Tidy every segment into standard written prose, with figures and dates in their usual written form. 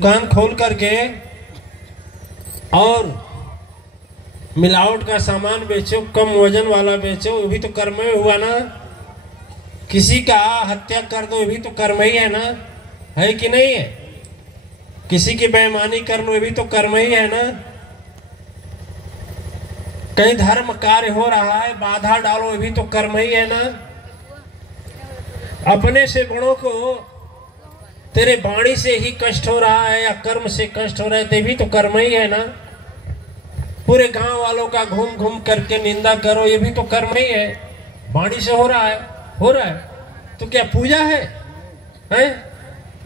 दुकान खोल करके और मिलावट का सामान बेचो, कम वजन वाला बेचो, वो भी तो कर्म ही हुआ ना। किसी का हत्या कर दो, ये भी तो कर्म ही है ना, है कि नहीं है? किसी की बेईमानी कर लो, ये भी तो कर्म ही है ना। कहीं धर्म कार्य हो रहा है, बाधा डालो, ये भी तो कर्म ही है ना। अपने से बड़ों को तेरे वाणी से ही कष्ट हो रहा है या कर्म से कष्ट हो रहा है, तो भी तो कर्म ही है ना। पूरे गांव वालों का घूम घूम करके निंदा करो, ये भी तो कर्म ही है। वाणी से हो रहा है तो क्या पूजा है?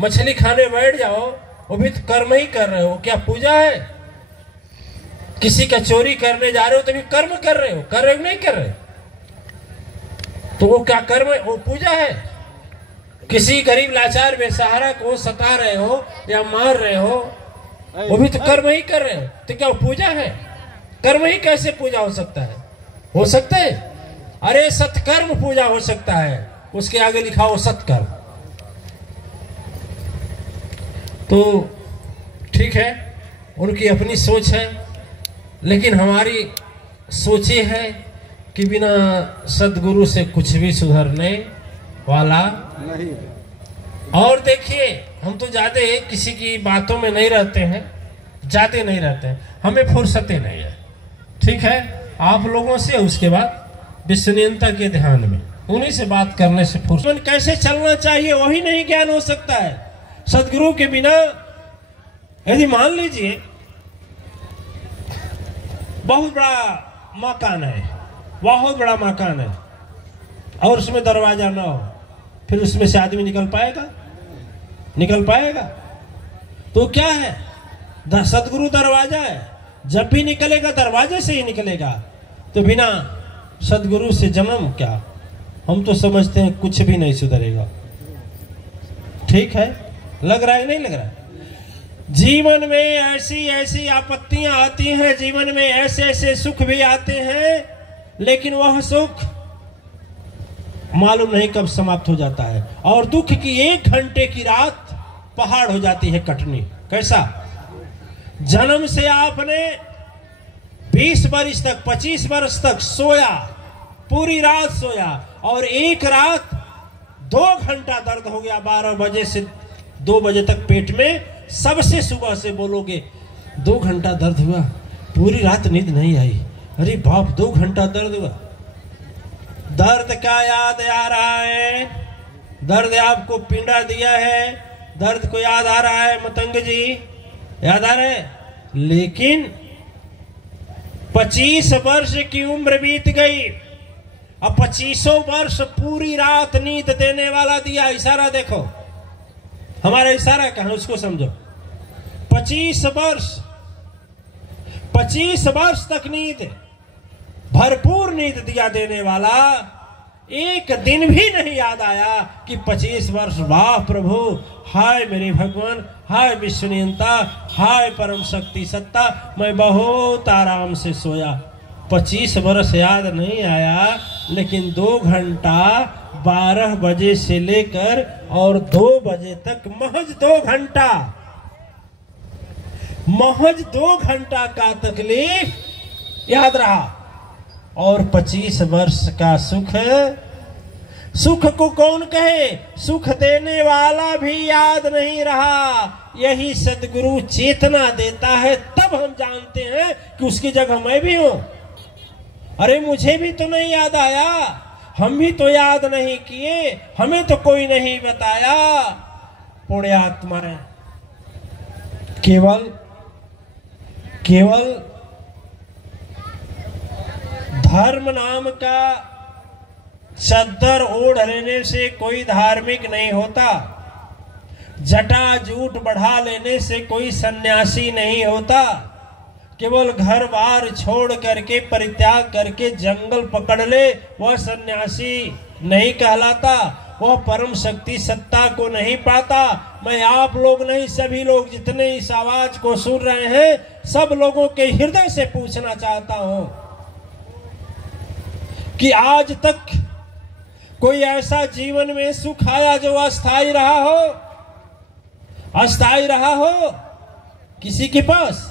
मछली खाने बैठ जाओ, वो भी तो कर्म ही कर रहे हो, क्या पूजा है? किसी का चोरी करने जा रहे हो तो भी कर्म कर रहे हो नहीं कर रहे? तो वो क्या कर्म है? वो पूजा है। किसी गरीब लाचार बेसहारा को सता रहे हो या मार रहे हो, वो भी तो कर्म ही कर रहे हो, तो क्या वो पूजा है? कर्म ही कैसे पूजा हो सकता है? हो सकता है? अरे सत्कर्म पूजा हो सकता है, उसके आगे लिखा हो सत्कर्म। तो ठीक है, उनकी अपनी सोच है, लेकिन हमारी सोच ये है कि बिना सदगुरु से कुछ भी सुधरने वाला नहीं। और देखिए, हम तो ज्यादा किसी की बातों में नहीं रहते हैं, हमें फुर्सतें नहीं है। ठीक है, आप लोगों से, उसके बाद विश्वनीयता के ध्यान में उन्हीं से बात करने से फुर्सत। कैसे चलना चाहिए वही नहीं ज्ञान हो सकता है सदगुरु के बिना। यदि मान लीजिए बहुत बड़ा मकान है और उसमें दरवाजा ना हो, फिर उसमें से आदमी निकल पाएगा? तो क्या है, सदगुरु दरवाजा है, जब भी निकलेगा दरवाजे से ही निकलेगा। तो बिना सदगुरु से जन्म क्या, हम तो समझते हैं कुछ भी नहीं सुधरेगा। ठीक है, लग रहा है नहीं लग रहा? जीवन में ऐसी ऐसी आपत्तियां आती हैं, जीवन में ऐसे ऐसे सुख भी आते हैं, लेकिन वह सुख मालूम नहीं कब समाप्त हो जाता है। और दुख की 1 घंटे की रात पहाड़ हो जाती है कटनी। कैसा? जन्म से आपने 20 वर्ष तक, 25 वर्ष तक सोया, पूरी रात सोया, और एक रात 2 घंटा दर्द हो गया। 12 बजे से 2 बजे तक पेट में, सबसे सुबह से बोलोगे 2 घंटा दर्द हुआ, पूरी रात नींद नहीं आई। अरे बाप, 2 घंटा दर्द हुआ। दर्द का याद आ रहा है? दर्द आपको पीड़ा दिया है, दर्द को याद आ रहा है? मतंग जी याद आ रहा है? लेकिन 25 वर्ष की उम्र बीत गई, अब 25 वर्ष पूरी रात नींद देने वाला दिया। इशारा देखो, हमारा इशारा कहाँ, उसको समझो। 25 वर्ष तक नींद, भरपूर नींद दिया देने वाला, एक दिन भी नहीं याद आया कि 25 वर्ष, वाह प्रभु, हाय मेरे भगवान, हाय विश्वनीयता, हाय परम शक्ति सत्ता, मैं बहुत आराम से सोया। 25 वर्ष याद नहीं आया, लेकिन 2 घंटा 12 बजे से लेकर और 2 बजे तक, महज 2 घंटा का तकलीफ याद रहा। और 25 वर्ष का सुख को कौन कहे, सुख देने वाला भी याद नहीं रहा। यही सदगुरु चेतना देता है, तब हम जानते हैं कि उसकी जगह मैं भी हूं। अरे मुझे भी तो नहीं याद आया, हम भी तो याद नहीं किए, हमें तो कोई नहीं बताया। पुण्यात्माएं केवल धर्म नाम का चद्दर ओढ़ लेने से कोई धार्मिक नहीं होता, जटा जूट बढ़ा लेने से कोई सन्यासी नहीं होता। केवल घर बार छोड़ करके, परित्याग करके जंगल पकड़ ले, वह सन्यासी नहीं कहलाता, वह परम शक्ति सत्ता को नहीं पाता। मैं आप लोग नहीं, सभी लोग जितने इस आवाज को सुन रहे हैं, सब लोगों के हृदय से पूछना चाहता हूं कि आज तक कोई ऐसा जीवन में सुख आया जो अस्थायी रहा हो? अस्थाई रहा हो किसी के पास,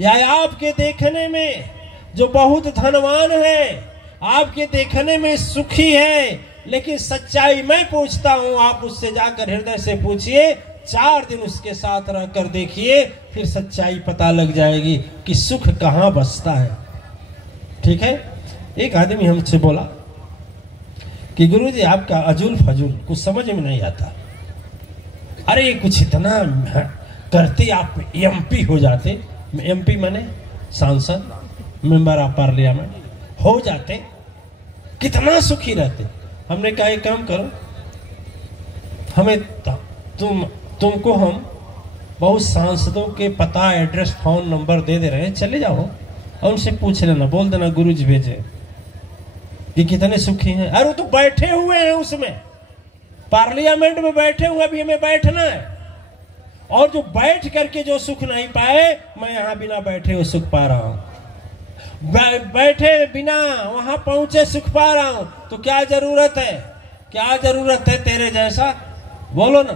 या आपके देखने में जो बहुत धनवान है, आपके देखने में सुखी है, लेकिन सच्चाई मैं पूछता हूं, आप उससे जाकर हृदय से पूछिए, 4 दिन उसके साथ रहकर देखिए, फिर सच्चाई पता लग जाएगी कि सुख कहां बसता है। ठीक है। एक आदमी हमसे बोला कि गुरुजी आपका अजूल फजूल कुछ समझ में नहीं आता, अरे कुछ इतना करते आप एमपी हो जाते, एमपी माने सांसद, मेंबर ऑफ पार्लियामेंट हो जाते, कितना सुखी रहते। हमने कहा एक काम करो, हमें तुमको हम बहुत सांसदों के पता, एड्रेस, फोन नंबर दे दे रहे हैं, चले जाओ और उनसे पूछ लेना, बोल देना गुरुजी भेजे कि कितने सुखी हैं। अरे वो तो बैठे हुए हैं, उसमें पार्लियामेंट में बैठे हुए, अभी हमें बैठना है, और जो बैठ करके जो सुख नहीं पाए, मैं यहां बिना बैठे हुए सुख पा रहा हूं, बैठे बिना वहां पहुंचे सुख पा रहा हूं। तो क्या जरूरत है, क्या जरूरत है तेरे जैसा? बोलो ना,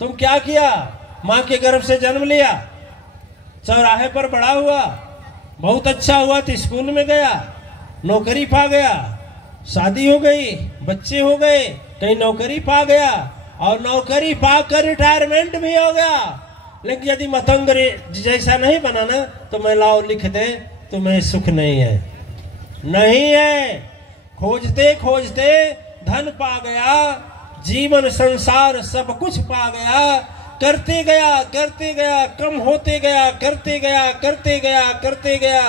तुम क्या किया? मां के गर्भ से जन्म लिया, चौराहे पर बड़ा हुआ, बहुत अच्छा हुआ तो स्कूल में गया, नौकरी पा गया, शादी हो गई, बच्चे हो गए, कहीं नौकरी पा गया, और नौकरी पाकर रिटायरमेंट भी हो गया। लेकिन यदि मतंग जैसा नहीं बना ना, तो मैं लाओ लिख दे, तुम्हें सुख नहीं है, नहीं है। खोजते खोजते धन पा गया, जीवन संसार सब कुछ पा गया, करते गया, कम होते गया, करते गया,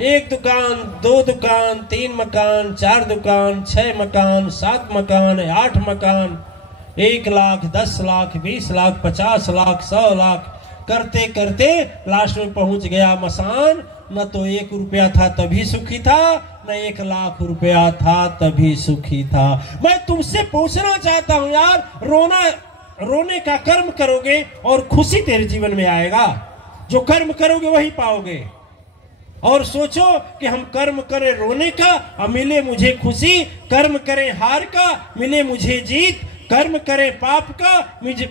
1 दुकान, 2 दुकान, 3 मकान, 4 दुकान, 6 मकान, 7 मकान, 8 मकान, 1 लाख, 10 लाख, 20 लाख, 50 लाख, 100 लाख, करते करते लास्ट में पहुंच गया मसान। न तो 1 रुपया था तभी सुखी था, न 1 लाख रुपया था तभी सुखी था। मैं तुमसे पूछना चाहता हूं यार, रोने का कर्म करोगे और खुशी तेरे जीवन में आएगा। जो कर्म करोगे वही पाओगे। और सोचो कि हम कर्म करें रोने का और मिले मुझे खुशी, कर्म करें हार का मिले मुझे जीत, कर्म करें पाप का मुझे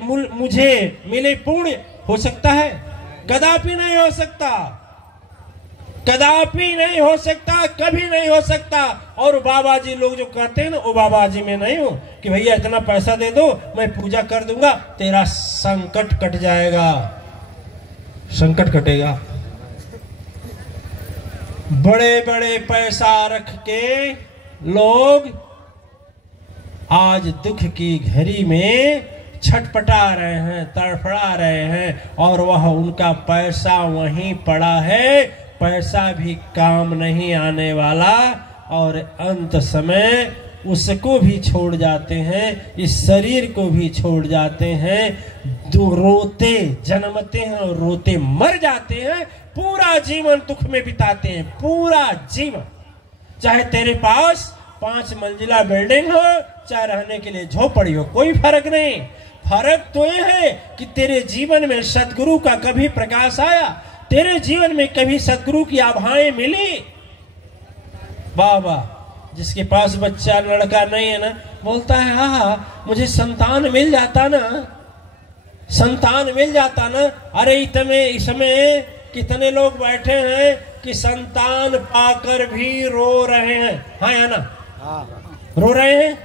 मिले पुण्य। हो सकता है? कदापि नहीं हो सकता, कदापि नहीं हो सकता, कभी नहीं हो सकता। और बाबा जी लोग जो कहते हैं ना, वो बाबा जी में नहीं हो कि भैया इतना पैसा दे दो, मैं पूजा कर दूंगा, तेरा संकट कट जाएगा, संकट कटेगा। बड़े बड़े पैसा रख के लोग आज दुख की घड़ी में छटपटा रहे हैं, तड़फड़ा रहे हैं, और वह उनका पैसा वहीं पड़ा है, पैसा भी काम नहीं आने वाला, और अंत समय उसको भी छोड़ जाते हैं, इस शरीर को भी छोड़ जाते हैं। रोते जन्मते हैं और रोते मर जाते हैं, पूरा जीवन दुख में बिताते हैं, पूरा जीवन। चाहे तेरे पास 5 मंजिला बिल्डिंग हो, चाहे रहने के लिए झोपड़ी हो, कोई फर्क नहीं। फर्क तो ये है कि तेरे जीवन में सदगुरु का कभी प्रकाश आया, तेरे जीवन में कभी सदगुरु की आभाएं मिली। बाबा जिसके पास बच्चा लड़का नहीं है ना, बोलता है हाँ मुझे संतान मिल जाता ना, संतान मिल जाता ना। अरे इसमें कितने लोग बैठे हैं कि संतान पाकर भी रो रहे हैं। हाँ या ना? रो रहे हैं।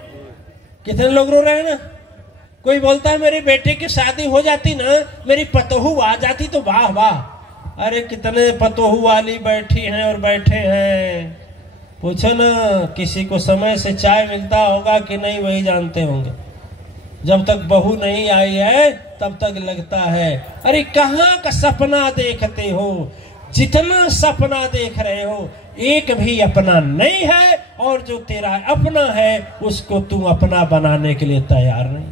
कितने लोग रो रहे हैं ना। कोई बोलता है मेरी बेटे की शादी हो जाती ना, मेरी पतोहू आ जाती तो वाह वाह। अरे कितने पतोहू वाली बैठी हैं और बैठे हैं, पूछो ना किसी को समय से चाय मिलता होगा कि नहीं, वही जानते होंगे। जब तक बहू नहीं आई है तब तक लगता है। अरे कहाँ का सपना देखते हो, जितना सपना देख रहे हो एक भी अपना नहीं है, और जो तेरा अपना है उसको तू अपना बनाने के लिए तैयार नहीं,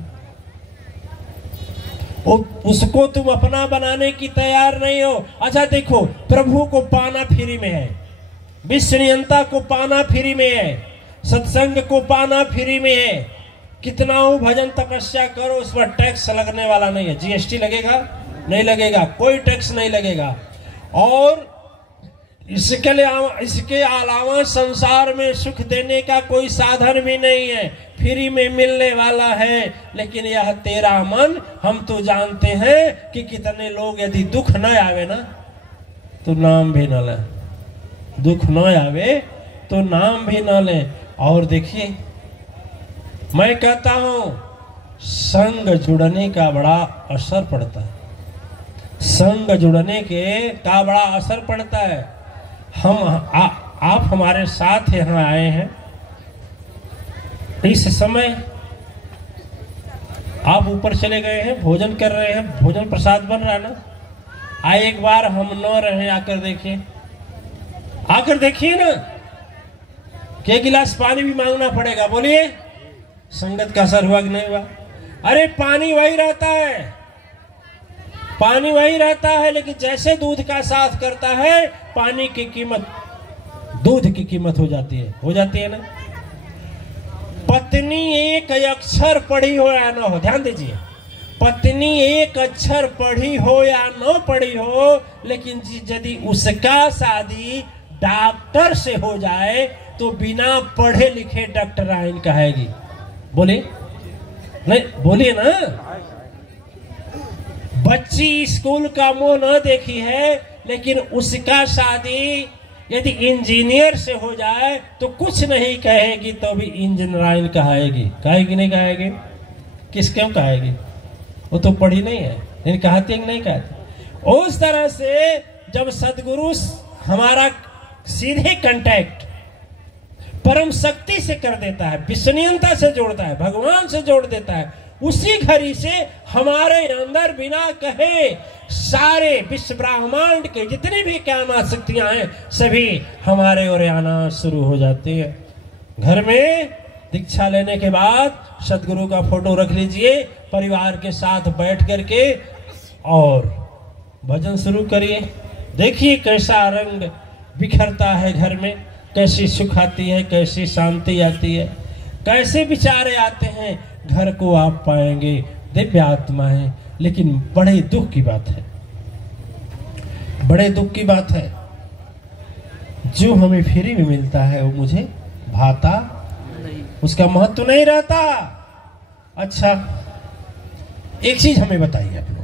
उसको तुम अपना बनाने की तैयार नहीं हो। अच्छा देखो, प्रभु को पाना फ्री में है, विश्वनियंता को पाना फ्री में है, सत्संग को पाना फ्री में है। कितना हो भजन तपस्या करो, उस पर टैक्स लगने वाला नहीं है। जीएसटी लगेगा? नहीं लगेगा, कोई टैक्स नहीं लगेगा। और इसके अलावा संसार में सुख देने का कोई साधन भी नहीं है, फ्री में मिलने वाला है। लेकिन यह तेरा मन, हम तो जानते हैं कि कितने लोग यदि दुख न आवे ना तो नाम भी न ले, दुख न आवे तो नाम भी न ले। और देखिए, मैं कहता हूं संग जुड़ने का बड़ा असर पड़ता है, संग जुड़ने का बड़ा असर पड़ता है। आप हमारे साथ यहाँ आए हैं, इस समय आप ऊपर चले गए हैं, भोजन कर रहे हैं, भोजन प्रसाद बन रहा है ना। आए एक बार हम न रहे, आकर देखिए, आकर देखिए ना कि एक गिलास पानी भी मांगना पड़ेगा। बोलिए, संगत का असर हुआ कि नहीं हुआ? अरे पानी वही रहता है, पानी वही रहता है, लेकिन जैसे दूध का साथ करता है, पानी की कीमत दूध की कीमत हो जाती है ना। पत्नी एक अक्षर पढ़ी हो या ना हो, ध्यान दीजिए, पत्नी एक अक्षर पढ़ी हो या न पढ़ी हो, लेकिन यदि उसका शादी डॉक्टर से हो जाए तो बिना पढ़े लिखे डॉक्टराइन कहेगी। बोले नहीं, बोलिए ना। बच्ची स्कूल का मुंह न देखी है, लेकिन उसका शादी यदि इंजीनियर से हो जाए तो कुछ नहीं कहेगी, तो भी इंजीनियराइन कहेगी। कहेगी नहीं कहेगी? किस क्यों कहेगी? वो तो पढ़ी नहीं है, लेकिन कहती है नहीं कहती। उस तरह से जब सदगुरु हमारा सीधे कांटेक्ट परम शक्ति से कर देता है, विश्वनीयता से जोड़ता है, भगवान से जोड़ देता है, उसी घड़ी से हमारे अंदर बिना कहे सारे विश्व ब्रह्मांड के जितनी भी कामना शक्तियां हैं सभी हमारे ओर आना शुरू हो जाती है। घर में दीक्षा लेने के बाद सदगुरु का फोटो रख लीजिए, परिवार के साथ बैठ करके और भजन शुरू करिए। देखिए कैसा रंग बिखरता है घर में, कैसी सुख आती है, कैसी शांति आती है, कैसे विचारे आते हैं। घर को आप पाएंगे दिव्य आत्मा है। लेकिन बड़े दुख की बात है, बड़े दुख की बात है, जो हमें फ्री में मिलता है वो मुझे भाता नहीं, उसका महत्व नहीं रहता। अच्छा, एक चीज हमें बताइए आप,